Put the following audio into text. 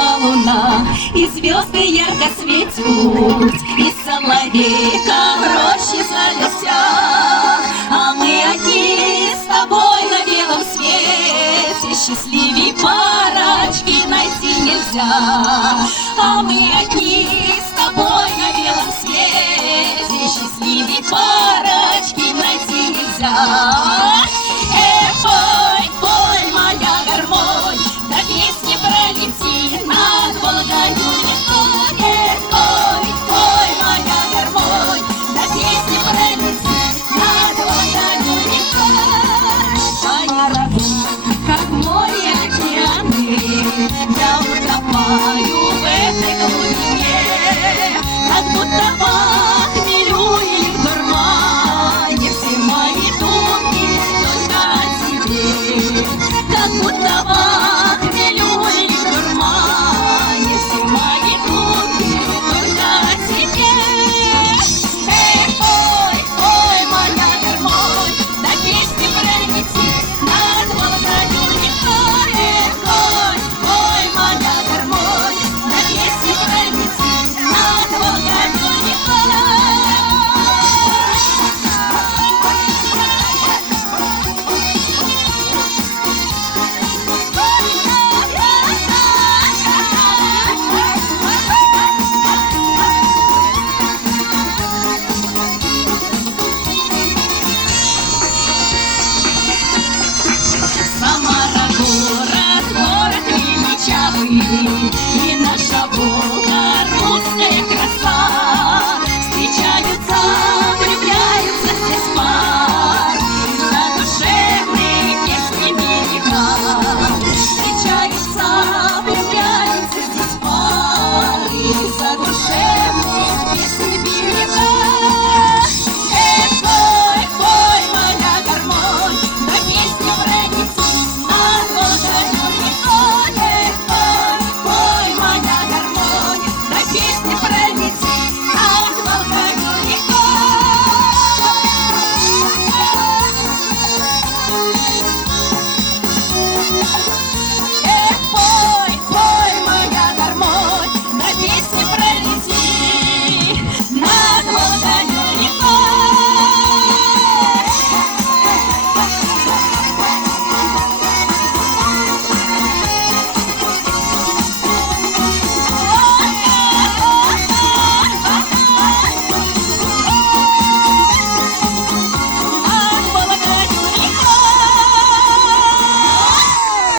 взошла луна, и звезды ярко светят, и соловейка в роще залетят. А мы одни с тобой на белом свете, счастливей парочки найти нельзя. А мы одни с тобой на белом свете, счастливей парочки найти нельзя. Пой, пой, моя гармонь, да песни пролети над Волгою рекой. Пой, пой, моя гармонь, да песни пролети над Волгою рекой. Моя родная, как море океаны, я утопаю в этой глубине, как будто по хмелю или в дурмане все мои думки только о тебе. Как будто по хмелю или в дурмане все мои думки только о тебе. Пой, пой, моя гармонь, да песни пролети над Волгою рекой. Пой, пой, моя гармонь, да песни пролети над Волгою рекой. Самара город, город величавый,